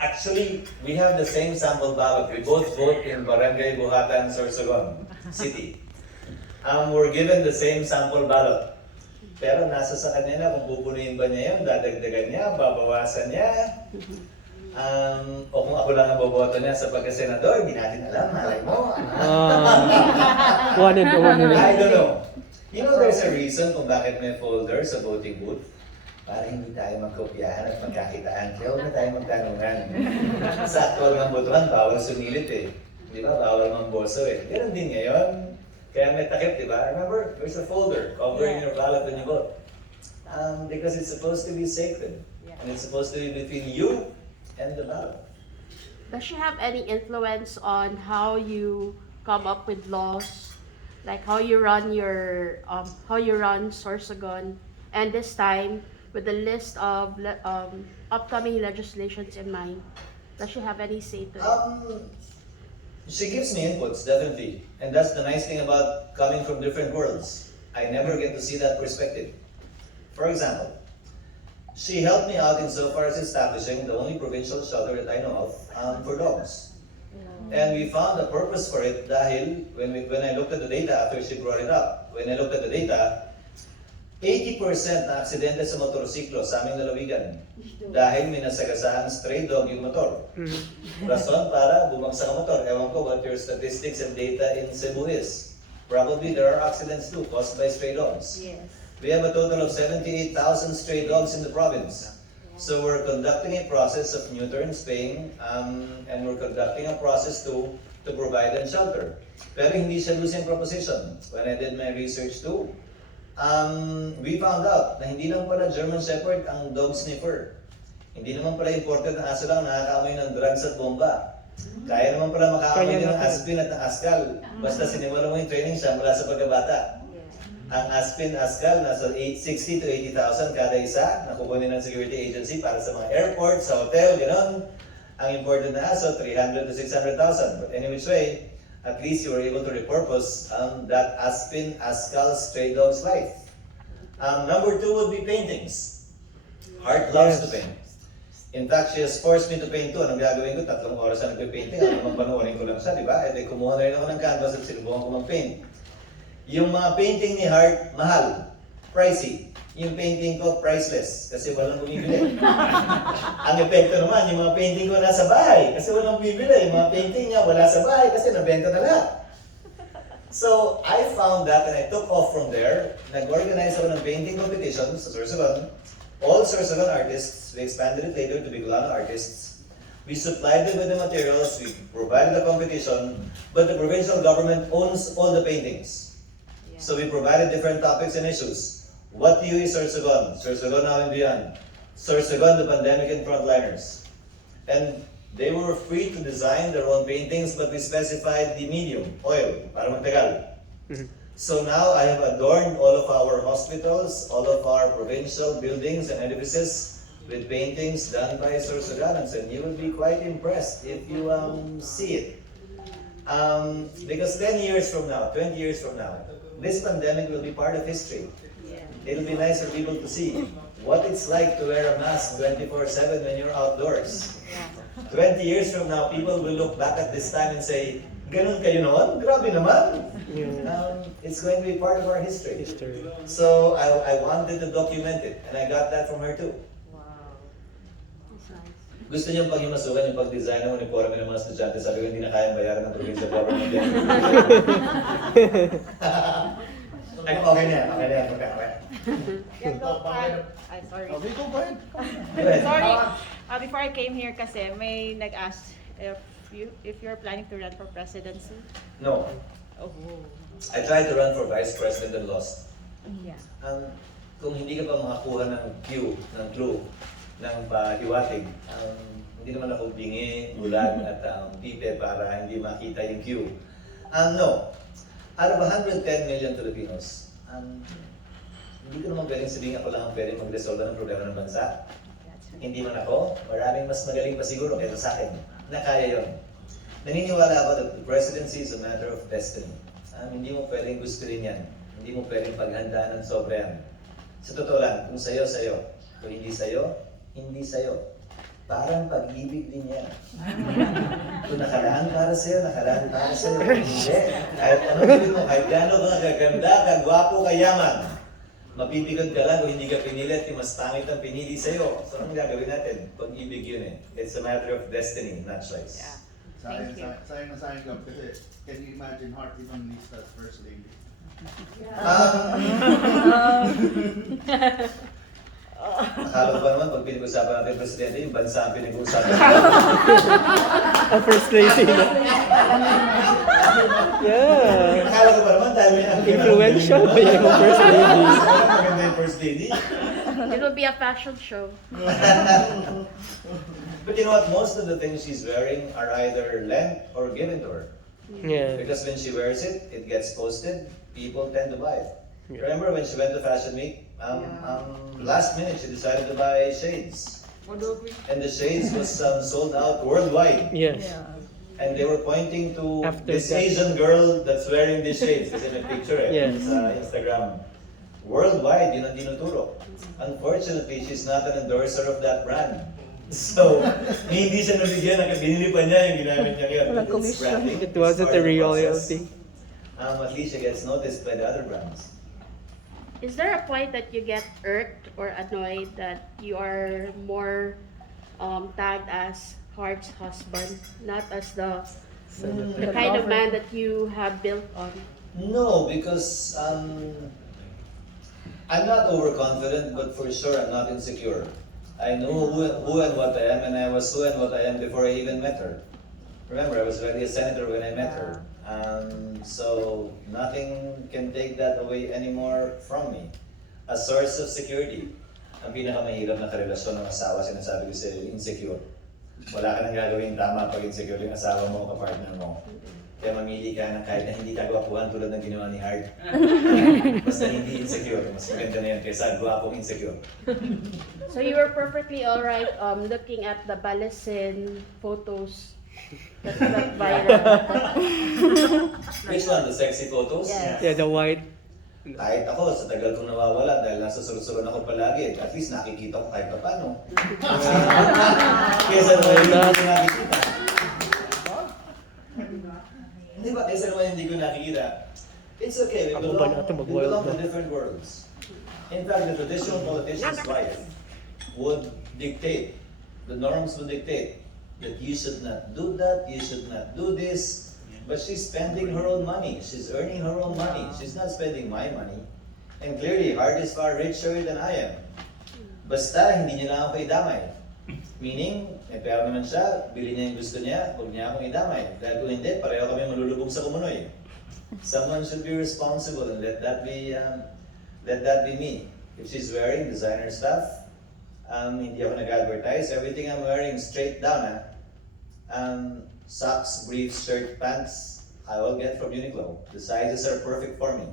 Actually, we have the same sample ballot. We both vote in Barangay Buhatan, Sorsogon City. We're given the same sample ballot. Pero nasa sa kanya na kung pupunuin ba niya yun, dadagdagan niya, babawasan niya. O kung ako lang ang boboto niya sa pagka-senador, hindi natin alam, malay mo. One and one. I don't know. You know, there's a reason kung bakit may folder sa voting booth. Para hindi tayo magkopyahan at magkakitaan. Kaya huwag na tayo magtanungan. Sa actual ng botohan, bawal sumilit eh. Di ba? Bawal mamboso eh. Ganun din ngayon. Kaya may takip, di ba? Remember, there's a folder covering your ballot when you vote. Because it's supposed to be sacred. And it's supposed to be between you and the ballot. Does she have any influence on how you come up with laws, like how you run Sorsogon, and this time with the list of upcoming legislations in mind? Does she have any say to it? She gives me inputs, definitely. And that's the nice thing about coming from different worlds. I never get to see that perspective. For example, she helped me out insofar as establishing the only provincial shelter that I know of for dogs. And we found a purpose for it dahil when I looked at the data after she brought it up, when I looked at the data, 80% na aksidente sa motorsiklo sa aming lalawigan dahil may nasagasaan stray dog yung motor. Rason para bumagsak ang motor. Ewan ko what your statistics and data in Cebu is. Probably there are accidents too caused by stray dogs. Yes. We have a total of 78,000 stray dogs in the province. So we're conducting a process of neuter and spaying, and we're conducting a process to provide them shelter. Pero hindi siya losing proposition. When I did my research too, we found out na hindi lang pala German Shepherd ang dog sniffer. Hindi naman pala imported na aso lang nakakaamoy ng drugs at bomba. Kaya naman pala makaamoy din ng aspin at ng askal. Basta sinimulan mo yung training siya mula sa pagkabata. Ang aspin, askal, nasa 60 to 80,000 kada isa. Nakukunin ng security agency para sa mga airport, sa hotel, gano'n. Ang imported na aso, 300 to 600,000. But anyway, at least you were able to repurpose that aspin, askal, stray dog's life. Number 2 would be paintings. Heart loves to paint. In fact, she has forced me to paint too. Anong gagawin ko? 3 oras na nagpe-painting. Ano naman panoorin ko lang siya, di ba? E kumuha na rin ako ng canvas at sinubukan ko mag-paint. Yung mga painting ni Heart, mahal. Pricey. Yung painting ko, priceless. Kasi walang bumibili. Ang epekto naman, yung mga painting ko nasa bahay. Kasi walang bumibili. Yung mga painting niya wala sa bahay kasi nabenta na lahat. So, I found that and I took off from there. Nag-organize ako ng painting competition sa Sorsogon. All Sorsogon artists, we expanded it later to Bicolano artists. We supplied them with the materials, we provided the competition, but the provincial government owns all the paintings. So we provided different topics and issues. What to you is Sorsogon? Sorsogon now and beyond. Sorsogon, the pandemic and frontliners. And they were free to design their own paintings, but we specified the medium, oil, para magtagal. So now I have adorned all of our hospitals, all of our provincial buildings and edifices with paintings done by Sorsogonans, and you will be quite impressed if you see it. Because 10 years from now, 20 years from now, this pandemic will be part of history. It'll be nice for people to see what it's like to wear a mask 24/7 when you're outdoors. 20 years from now, people will look back at this time and say, ganun kayo noon? Grabe naman! It's going to be part of our history. So I wanted to document it, and I got that from her too. Wow. That's nice. Gusto niyong paghimasukan yung pag-design ng uniforme ng mga estudyante, sabi ko hindi na kayang bayaran ng provincial government yan. Ay, okay na yan, okay. Yeah, go ahead. Ay, sorry. Go ahead. Sorry. Before I came here kasi may nag-ask if you're planning to run for presidency. No, Oh. I tried to run for vice president and lost. Yeah. Kung hindi ka pa makakuha ng clue, ng pahiwatig, hindi naman ako bingi, bulag at pipe para hindi makita yung cue. No. Out of 110 million Filipinos, hindi ko naman pwedeng sabihin ako lang ang pwedeng mag-resolve ng problema ng bansa. Hindi man ako, maraming mas magaling pa siguro kaysa sa akin na kaya yun. Naniniwala ako that the presidency is a matter of destiny. Hindi mo pwedeng gustuhin yan. Hindi mo pwedeng paghandaan ng sobra yan. Sa totoo lang, kung sa'yo, sa'yo. Kung hindi sa'yo, hindi sa'yo. parang pag-ibig din yan. Kung nakalaan para sa'yo, nakalaan para sa'yo. Hindi. Kahit anong gawin mo, kahit gano'n ka kaganda, kagwapo, kayaman, mapipikod ka lang kung hindi ka pinilit, yung mas pangit ang pinili sa'yo. So, anong gagawin natin? Pag-ibig yun eh. It's a matter of destiny, not choice. Yeah. Sayang, Thank you. sayang na sayang ka kasi can you imagine Heart ibang list as first lady? Akala ko pa naman, pag pinag-usapan natin presidente, yung bansa ang pinag-uusapan. Ang first lady na. Yeah. Akala ko pa naman, dahil may Influential ba yung first lady? Maganda yung first lady. It will be a fashion show. But you know what? Most of the things she's wearing are either lent or given to her. Yeah. Because when she wears it, it gets posted, people tend to buy it. Yeah. Remember when she went to Fashion Week? Last minute, she decided to buy shades. And the shades was sold out worldwide. Yes. And they were pointing to After this that- Asian girl that's wearing these shades. It's in a picture Yes. sa Instagram. Worldwide, yun ang tinuturo. Unfortunately, she's not an endorser of that brand. So, hindi siya nabigyan, binili pa niya yung ginamit niya ngayon. Walang It's commission. branding. It It's wasn't part a of the real process. thing. At least she gets noticed by the other brands. Is there a point that you get irked or annoyed that you are more tagged as Heart's husband, not as the kind of man that you have built on? No, because I'm not overconfident, but for sure I'm not insecure. I know who and what I am, and I was who and what I am before I even met her. Remember, I was already a senator when I met her. So nothing can take that away anymore from me. A source of security. Ang pinakamahirap na karelasyon ng asawa, sinasabi ko sa'yo, insecure. Wala ka nang gagawin tama pag insecure yung asawa mo o kapartner mo. Kaya mamili ka ng kahit na hindi ka gwapuhan tulad ng ginawa ni Hart. Basta hindi insecure. Mas maganda na yan kaysa gwapong insecure. So you were perfectly alright looking at the Balesin photos that went viral. Which one? The sexy photos? Yes. Yeah, the white. Kahit ako, sa tagal kong nawawala dahil nasa surusuron ako palagi, at least nakikita ko kahit paano. Kesa naman hindi ko nakikita. Hindi ba? Kesa naman hindi ko nakikita. It's okay, we Ako ba natin belong mag-wild to na? different worlds. In fact, the traditional politician's wife would dictate, the norms would dictate, that you should not do that, you should not do this. But she's spending her own money. She's earning her own money. She's not spending my money. And clearly, Hart is far richer than I am. Basta, hindi niya lang ako idamay. Meaning, may pera naman siya, bili niya yung gusto niya, huwag niya akong idamay. Dahil kung hindi, pareho kami malulubog sa kumunoy. Someone should be responsible and let that be me. If she's wearing designer stuff, hindi ako nag-advertise. Everything I'm wearing straight down, socks, briefs, shirt, pants, I will get from Uniqlo. The sizes are perfect for me.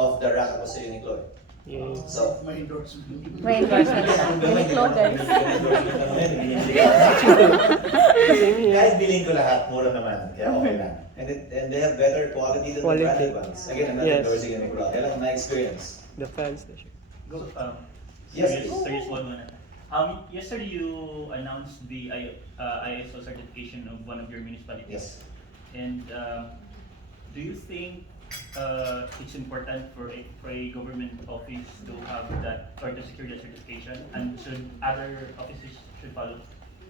Off the rack ako sa Uniqlo. Yeah. So, May endorsement. May endorsement na. Uniqlo, guys. Kahit bilhin ko lahat, mura naman. Kaya okay lang. And they have better quality than the Quality. branded ones. Again, I'm not Yes. endorsing Uniqlo. Kaya lang my experience. The fans na siya. Yes, Serious one muna. Yesterday you announced the ISO certification of one of your municipalities. Yes. And do you think it's important for a government office to have that or to secure that certification, and should other offices should follow?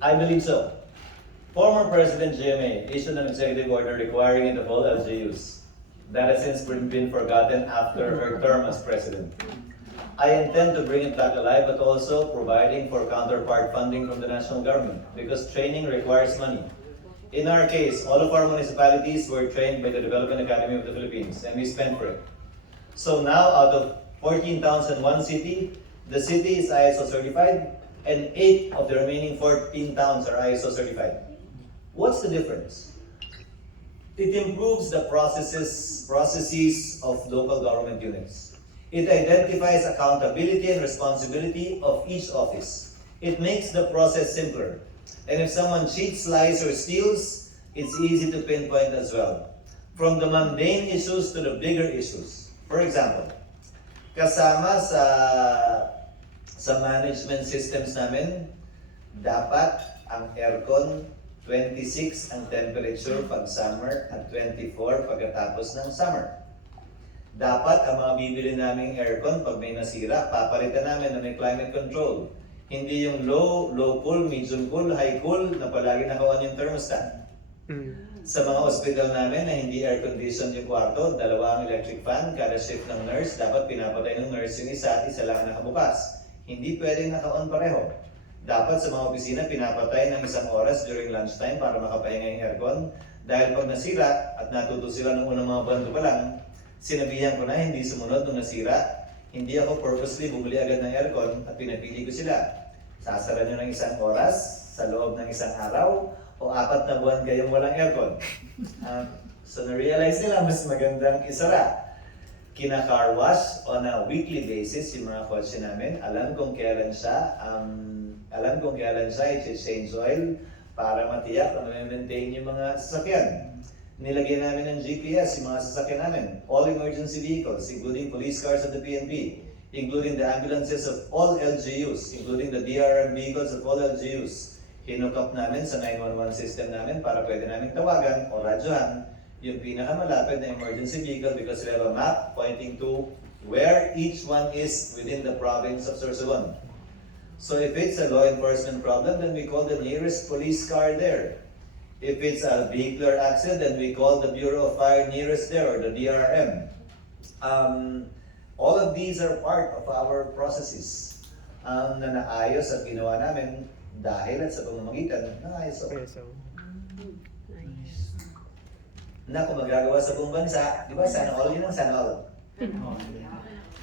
I believe so. Former President GMA issued an executive order requiring it of all LGUs. That has since been forgotten after her term as president. I intend to bring it back alive, but also providing for counterpart funding from the national government, because training requires money. In our case, all of our municipalities were trained by the Development Academy of the Philippines, and we spent for it. So now, out of 14 towns and one city, the city is ISO certified, and 8 of the remaining 14 towns are ISO certified. What's the difference? It improves the processes of local government units. It identifies accountability and responsibility of each office. It makes the process simpler. And if someone cheats, lies, or steals, it's easy to pinpoint as well. From the mundane issues to the bigger issues. For example, kasama sa management systems namin, dapat ang aircon 26 ang temperature pag summer at 24 pagkatapos ng summer. Dapat ang mga bibili naming aircon pag may nasira, papalitan namin na may climate control. Hindi yung low cool, medium cool, high cool na palagi nakawan yung thermostat. Sa mga ospital namin na hindi air-conditioned yung kwarto, dalawa ang electric fan, kada shift ng nurse, dapat pinapatay ng nurse yung isa at isa lang ang nakabukas. Hindi pwedeng naka-on pareho. Dapat sa mga opisina, pinapatay ng 1 oras during lunchtime para makapahinga yung aircon. Dahil pag nasira at natuto sila ng unang mga bando pa lang, sinabihan ko na hindi sumunod nung nasira. Hindi ako purposely bumili agad ng aircon at pinapili ko sila. Sasara nyo ng 1 oras sa loob ng 1 araw o 4 na buwan kayong walang aircon. So na-realize nila mas magandang isara. Kina-car wash on a weekly basis yung mga kotse namin. Alam kung kailan siya i-change oil para matiyak na ma-maintain yung mga sasakyan. Nilagyan namin ng GPS yung mga sasakyan namin. All emergency vehicles, including police cars of the PNP, including the ambulances of all LGUs, including the DRM vehicles of all LGUs. Hinook up namin sa 911 system namin para pwede namin tawagan o radyohan yung pinakamalapit na emergency vehicle because we have a map pointing to where each one is within the province of Sorsogon. So if it's a law enforcement problem, then we call the nearest police car there. If it's a vehicular accident, then we call the Bureau of Fire nearest there or the DRM. All of these are part of our processes na naayos at ginawa namin dahil at sa pamamagitan ng ISO. Na kung magagawa sa buong bansa, di ba, sana all yun ang sana all.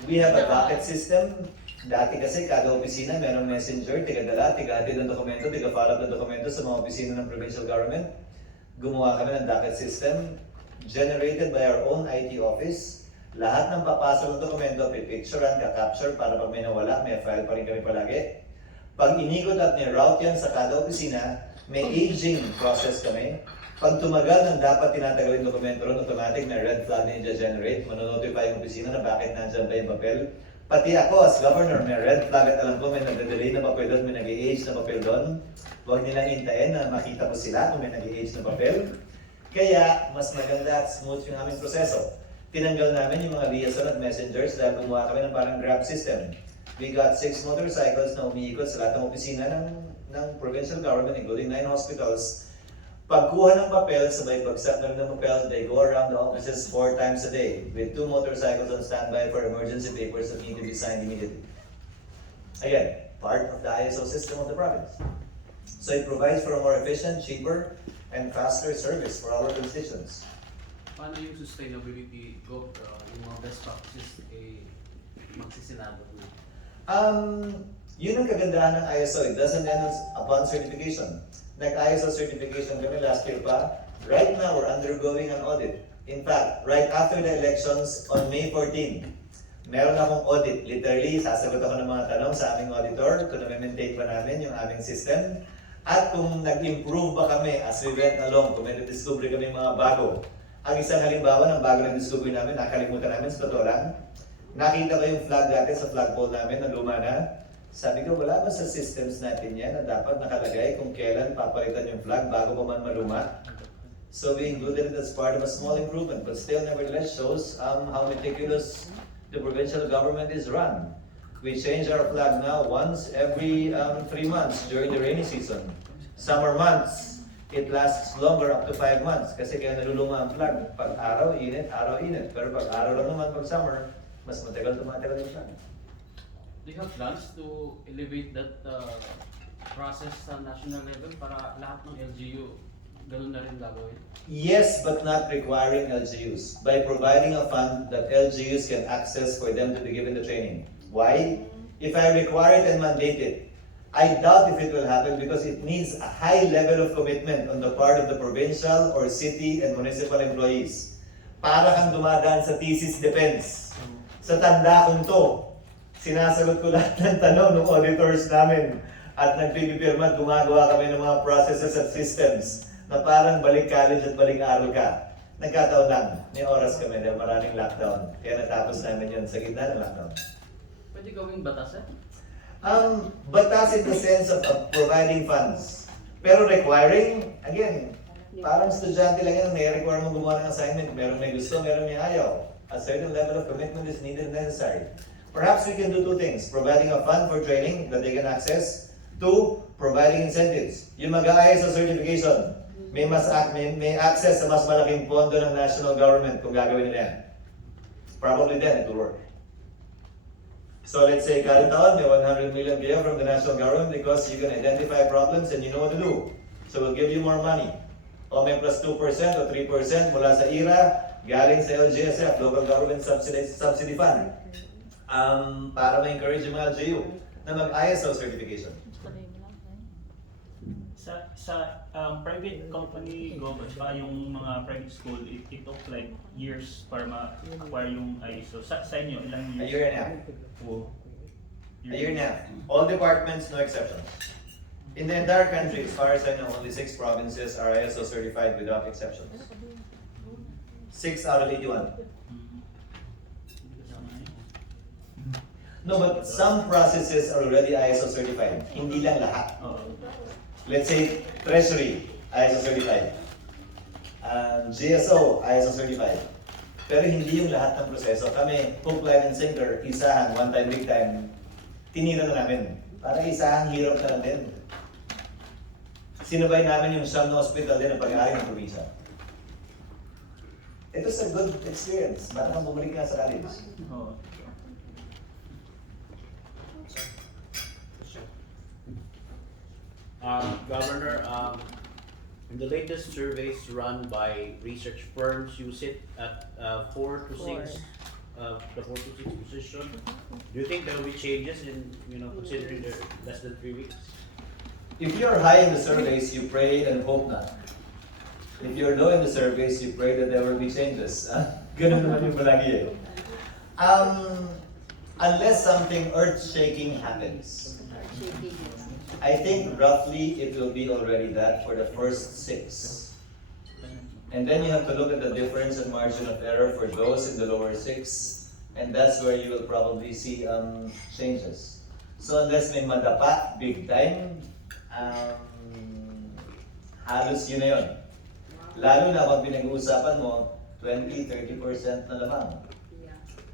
We have a docket system. Dati kasi kada opisina merong messenger, tiga-dala, tiga-hatid ng dokumento, tiga-follow up ng dokumento sa mga opisina ng provincial government. Gumawa kami ng docket system generated by our own IT office. Lahat ng papasok ng dokumento, pipicturean, ka-capture para pag may nawala, may file pa rin kami palagi. Pag inikot at ni-route yan sa kada opisina, may aging process kami. Pag tumagal ng dapat tinatagal yung dokumento ron, automatic na red flag na i-generate, manonotify yung opisina na bakit nandyan ba yung papel. Pati ako as governor, may red flag at alam ko may nagde-delay na papel doon, may nag-i-age na papel doon. Huwag nilang hintayin na makita ko sila kung may nag-i-age na papel. Kaya, mas maganda at smooth yung aming proseso. Tinanggal namin yung mga liaison at messengers dahil gumawa kami ng parang grab system. We got 6 motorcycles na umiikot sa lahat ng opisina ng provincial government, including 9 hospitals. Pagkuha ng papel, sabay bagsak na rin ng papel, they go around the offices 4 times a day with 2 motorcycles on standby for emergency papers that need to be signed immediately. Again, part of the ISO system of the province. So it provides for a more efficient, cheaper, and faster service for our constituents. Paano yung sustainability yung mga best practices magsisenado na? Yun ang kagandahan ng ISO. It doesn't end upon certification. Nag-ISO certification kami last year pa. Right now, we're undergoing an audit. In fact, right after the elections on May 14, meron akong audit. Literally, sasagot ako ng mga tanong sa aming auditor kung na-maintain ba namin yung aming system at kung nag-improve ba kami as we went along, kung may na-discover kami mga bago. Ang isang halimbawa ng bago na discover namin, nakalimutan namin sa totoo lang, nakita ko yung flag dati sa flagpole namin na luma na. Sabi ko, wala ba sa systems natin yan na dapat nakalagay kung kailan papalitan yung flag bago pa man maluma? So we included it as part of a small improvement, but still nevertheless shows how meticulous the provincial government is run. We change our flag now once every 3 months during the rainy season. Summer months, it lasts longer up to 5 months kasi kaya naluluma ang flag. Pag araw, init. Pero pag araw lang naman, pag summer, mas matagal tumatagal yung flag. Do you have plans to elevate that process sa national level para lahat ng LGU ganun na rin gagawin? Yes, but not requiring LGUs. By providing a fund that LGUs can access for them to be given the training. Why? If I require it and mandate it, I doubt if it will happen because it needs a high level of commitment on the part of the provincial or city and municipal employees. Para kang dumadaan sa thesis defense. Sa tanda kong to, sinasagot ko lahat ng tanong ng auditors namin at nagpipipirma at gumagawa kami ng mga processes at systems na parang balik college at balik aral ka. Nagkataon lang, may oras kami dahil maraming lockdown. Kaya natapos namin yun sa gitna ng lockdown. Pwede gawing batas Batas in the sense of providing funds. Pero requiring, again, parang estudyante lang yan, may require mo gumawa ng assignment, meron may gusto, meron may ayaw. A certain level of commitment is needed and necessary. Perhaps we can do two things, providing a fund for training that they can access, two, providing incentives. Yung mag-aayos sa certification, may access sa mas malaking pondo ng national government kung gagawin nila yan. Probably then it will work. So let's say kada taon may 100 million kayo from the national government because you can identify problems and you know what to do. So we'll give you more money. O may plus 2% o 3% mula sa IRA, galing sa LGSF, Local Government Subsidy Fund. Para ma-encourage yung mga LGU na mag-ISO certification. Sa private company go ba yung mga private school, it took like years para ma-acquire yung ISO. Sa inyo, ilang A years? year and a half. Oh. A year and a half. All departments, no exceptions. In the entire country, as far as I know, only 6 provinces are ISO certified without exceptions. 6 out of 81. No, but some processes are already ISO certified. Hindi lang lahat. Let's say Treasury, ISO certified. GSO, ISO certified. Pero hindi yung lahat ng proseso. Kami, hook, line, and sinker, isahan, one time, big time, tinira na namin. Para isahan, hirap na lang din. Sinubay namin yung Siyam na hospital din ang pag-aari ng probinsya. It was a good experience. Ba't nang bumalik ka sa college? Oh. Governor, in the latest surveys run by research firms, you sit at 4 to 6, the 4 to 6 position. Do you think there will be changes in, considering the less than 3 weeks? If you're high in the surveys, you pray and hope not. If you're low in the surveys, you pray that there will be changes. Ganun naman yung palagi eh. Unless something earth-shaking happens. I think roughly it will be already that for the first 6. And then you have to look at the difference in margin of error for those in the lower 6. And that's where you will probably see changes. So unless may madapa, big time, halos yun na yun. Lalo na pag pinag-uusapan mo, 20-30% na lamang.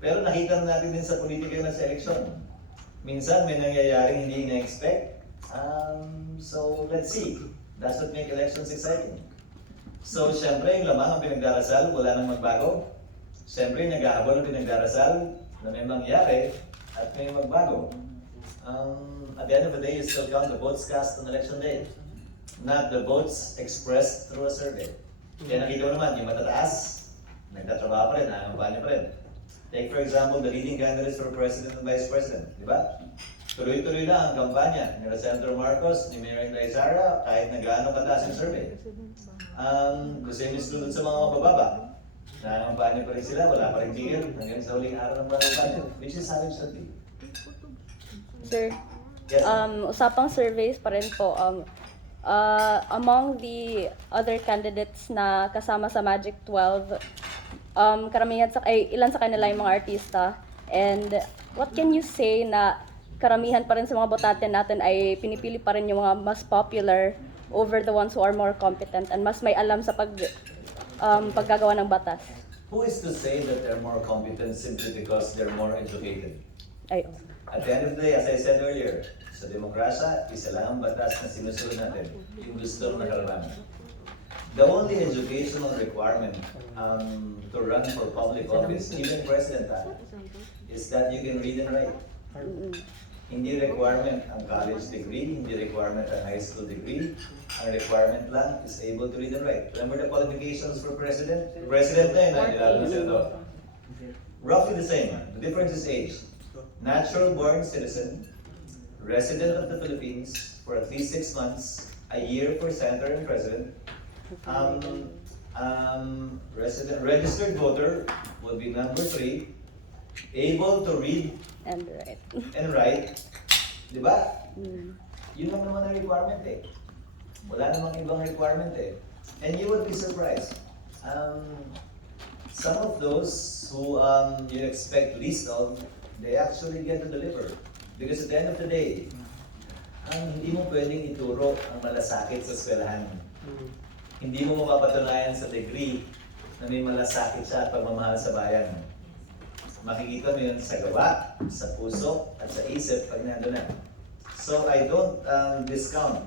Pero nakita natin din sa politika yun sa eleksyon. Minsan may nangyayaring hindi na-expect. So let's see. That's what makes elections exciting. So syempre yung lamang ang pinagdarasal, wala nang magbago. Syempre nag-aabon ang pinagdarasal na may mangyari at may magbago. At the end of the day, you still count the votes cast on election day, not the votes expressed through a survey. Kaya nakita mo naman, yung matataas, nagtatrabaho pa rin, nangangampanya pa rin. Take for example, the leading candidates for President and Vice President, di ba? Tuloy-tuloy lang ang kampanya ni Senator Marcos, ni Mayor Inday Sara, kahit na gaano kataas yung survey. Gusto yung mislulod sa mga mabababa. Nangangampanya pa rin sila, wala pa rin tigil, hanggang sa huling araw ng kampanya, which is how it should be. Sir, Yes. usapang surveys pa rin po. Among the other candidates na kasama sa Magic 12, karamihan ilan sa kanila yung mga artista. And what can you say na karamihan pa rin sa mga botante natin ay pinipili pa rin yung mga mas popular over the ones who are more competent and mas may alam sa paggagawa ng batas? Who is to say that they're more competent simply because they're more educated? Ay, At the end of the day, as I said earlier, sa demokrasya, isa lang ang batas na sinusunod natin, yung gusto ng nakararami. The only educational requirement to run for public office, even president, is that you can read and write. Hindi requirement ang college degree, hindi requirement ang high school degree. Ang requirement lang is able to read and write. Remember the qualifications for president? President na yun, nilalo na senador. Roughly the same. The difference is age. Natural born citizen, resident of the Philippines for at least 6 months, a year for senator and president. Registered voter would be number 3. Able to read and right. and write. Di ba? Yun lang naman ang requirement eh. Wala namang ibang requirement eh. And you would be surprised. Some of those who you expect least of, they actually get to deliver. Because at the end of the day, hindi mo pwedeng ituro ang malasakit sa eskwelahan. Hindi mo mapapatunayan sa degree na may malasakit siya at pagmamahal sa bayan. Makikita mo yun sa gawa, sa puso, at sa isip pag nandun na. So I don't discount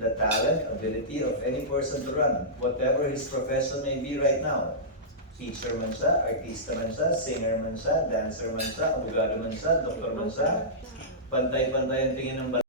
the talent, ability of any person to run, whatever his profession may be right now. Teacher man siya, artista man siya, singer man siya, dancer man siya, abogado man siya, doktor man siya, pantay-pantay ang tingin ng